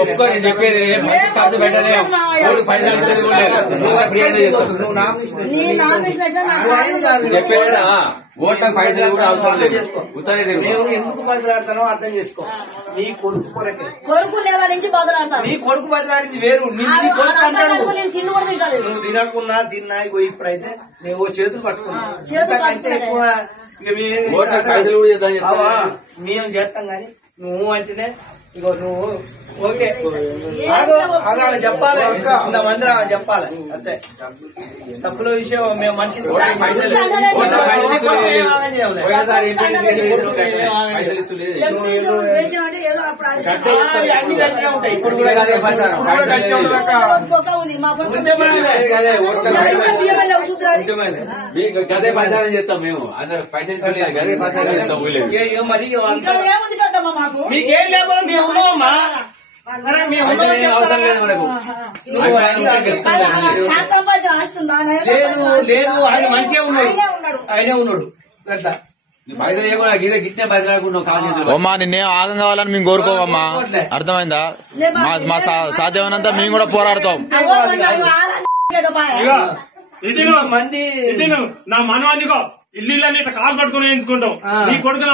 ఒక్కరు చెప్పేది ఖర్చు పెట్టలే పైసలు చెప్పేదా ఓట్లకు పైసలు కూడా అవసరం లేదు. నేను ఎందుకు బదిలాడతానో అర్థం చేసుకో. నీ కొడుకు కొరకే నుంచి బదిలాడతాను. నీ కొడుకు బదిలాడింది వేరు. నువ్వు తినకున్నా తిన్నా ఇప్పుడైతే నువ్వు చేతులు పట్టుకున్నా ఎక్కువ పైసలు కూడా మేము చేస్తాం గాని నువ్వు అంటేనే ఇగో నువ్వు ఓకే చెప్పాలి. ఇంతమంది చెప్పాలి అంతే. తప్పుల విషయం మేము మనిషి అన్ని గట్టిగా ఉంటాయి. ఇప్పుడు గదే ప్రచారం చేస్తాం మేము. అందరూ పైసలు గదే ప్రచారం చేస్తాం. మరి మీకేం లేకపోతే మేము ఉన్నామమ్మా. లేదు ఆయన మంచిగా ఉన్నాడు. ఆయనే ఉన్నాడు అట్లా. అమ్మా నిన్నే ఆగం కావాలని మేము కోరుకోవమ్మా. అర్థమైందా? మా సాధ్యమైనంత మేము కూడా పోరాడతాం. మంది నా మనం అందుకో ఇల్లు కాలు పట్టుకుని వేయించుకుంటాం. నీ కొడుకు